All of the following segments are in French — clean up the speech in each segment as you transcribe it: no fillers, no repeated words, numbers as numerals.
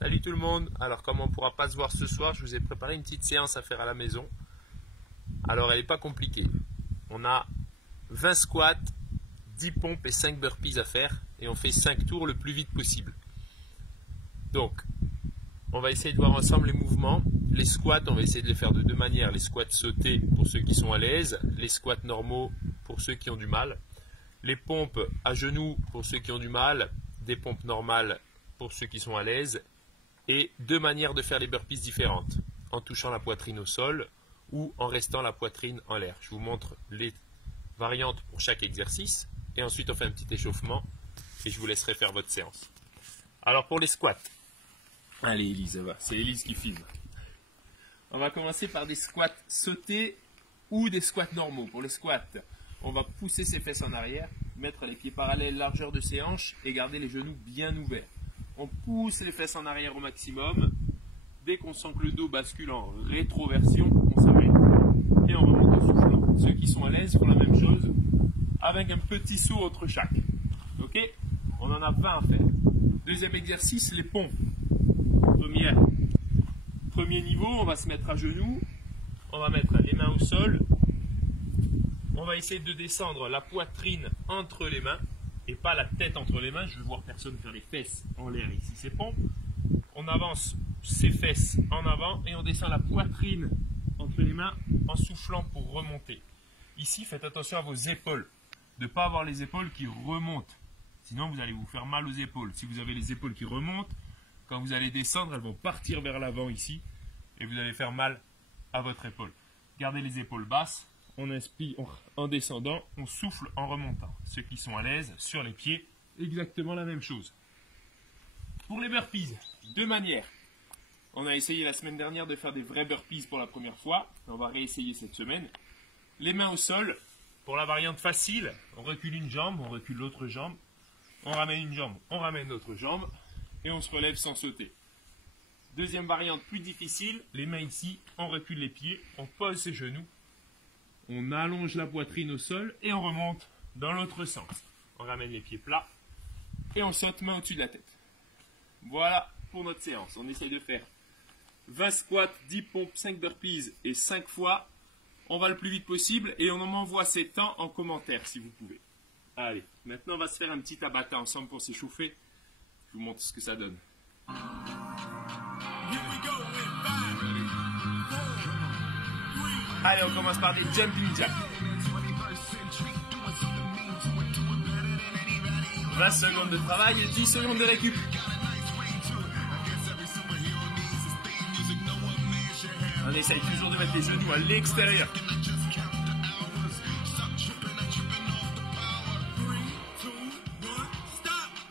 Salut tout le monde. Alors comme on ne pourra pas se voir ce soir, je vous ai préparé une petite séance à faire à la maison. Alors elle n'est pas compliquée. On a 20 squats, 10 pompes et 5 burpees à faire. Et on fait 5 tours le plus vite possible. Donc, on va essayer de voir ensemble les mouvements. Les squats, on va essayer de les faire de deux manières. Les squats sautés pour ceux qui sont à l'aise. Les squats normaux pour ceux qui ont du mal. Les pompes à genoux pour ceux qui ont du mal. Des pompes normales pour ceux qui sont à l'aise. Et deux manières de faire les burpees différentes. En touchant la poitrine au sol ou en restant la poitrine en l'air. Je vous montre les variantes pour chaque exercice. Et ensuite on fait un petit échauffement. Et je vous laisserai faire votre séance. Alors pour les squats. Allez Elise, va. C'est Elise qui filme. On va commencer par des squats sautés ou des squats normaux. Pour les squats, on va pousser ses fesses en arrière, mettre les pieds parallèles, largeur de ses hanches et garder les genoux bien ouverts. On pousse les fesses en arrière au maximum. Dès qu'on sent que le dos bascule en rétroversion, on s'arrête et on remonte au soufflant. Ceux qui sont à l'aise font la même chose avec un petit saut entre chaque. Ok? On en a 20 à faire. Deuxième exercice, les pompes. Premier niveau, on va se mettre à genoux. On va mettre les mains au sol. On va essayer de descendre la poitrine entre les mains et pas la tête entre les mains. Je ne veux voir personne faire les fesses en l'air ici. C'est pompes. On avance ses fesses en avant et on descend la poitrine entre les mains en soufflant pour remonter. Ici, faites attention à vos épaules. De ne pas avoir les épaules qui remontent. Sinon, vous allez vous faire mal aux épaules. Si vous avez les épaules qui remontent, quand vous allez descendre, elles vont partir vers l'avant ici et vous allez faire mal à votre épaule. Gardez les épaules basses. On inspire en descendant, on souffle en remontant. Ceux qui sont à l'aise, sur les pieds, exactement la même chose. Pour les burpees, deux manières. On a essayé la semaine dernière de faire des vrais burpees pour la première fois. On va réessayer cette semaine. Les mains au sol. Pour la variante facile, on recule une jambe, on recule l'autre jambe. On ramène une jambe, on ramène l'autre jambe. Et on se relève sans sauter. Deuxième variante plus difficile, les mains ici, on recule les pieds, on pose ses genoux. On allonge la poitrine au sol et on remonte dans l'autre sens. On ramène les pieds plats et on saute main au-dessus de la tête. Voilà pour notre séance. On essaye de faire 20 squats, 10 pompes, 5 burpees et 5 fois. On va le plus vite possible et on m'envoie ces temps en commentaire si vous pouvez. Allez, maintenant on va se faire un petit tabata ensemble pour s'échauffer. Je vous montre ce que ça donne. Allez, on commence par des jumping jacks. 20 secondes de travail et 10 secondes de récup. On essaye toujours de mettre les genoux à l'extérieur.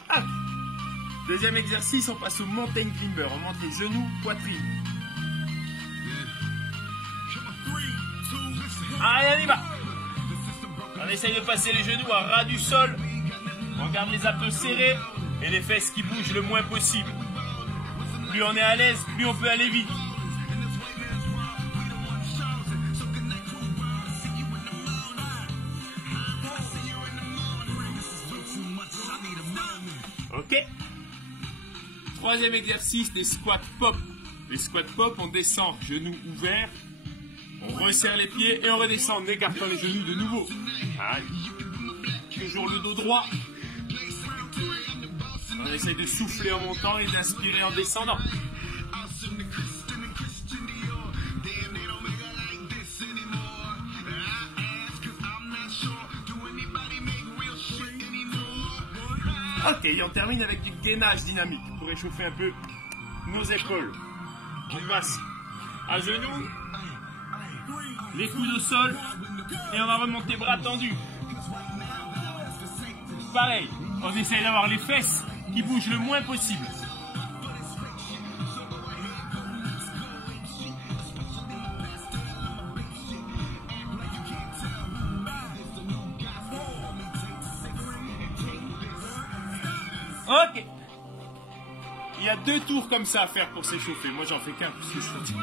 Ah. Deuxième exercice, on passe au mountain climber. On monte les genoux, poitrine. Allez, on y va. On essaye de passer les genoux à ras du sol. On garde les abdos serrés et les fesses qui bougent le moins possible. Plus on est à l'aise, plus on peut aller vite. Ok. Troisième exercice, des squats pop. Les squats pop, on descend, genoux ouverts. On resserre les pieds et on redescend en écartant les genoux de nouveau. Allez. Toujours le dos droit. On essaie de souffler en montant et d'inspirer en descendant. Ok, et on termine avec du gainage dynamique pour échauffer un peu nos épaules. On passe à genoux. Les coudes au sol et on va remonter bras tendus. Pareil, on essaye d'avoir les fesses qui bougent le moins possible. Ok. Il y a 2 tours comme ça à faire pour s'échauffer. Moi j'en fais qu'un parce que je fatigue.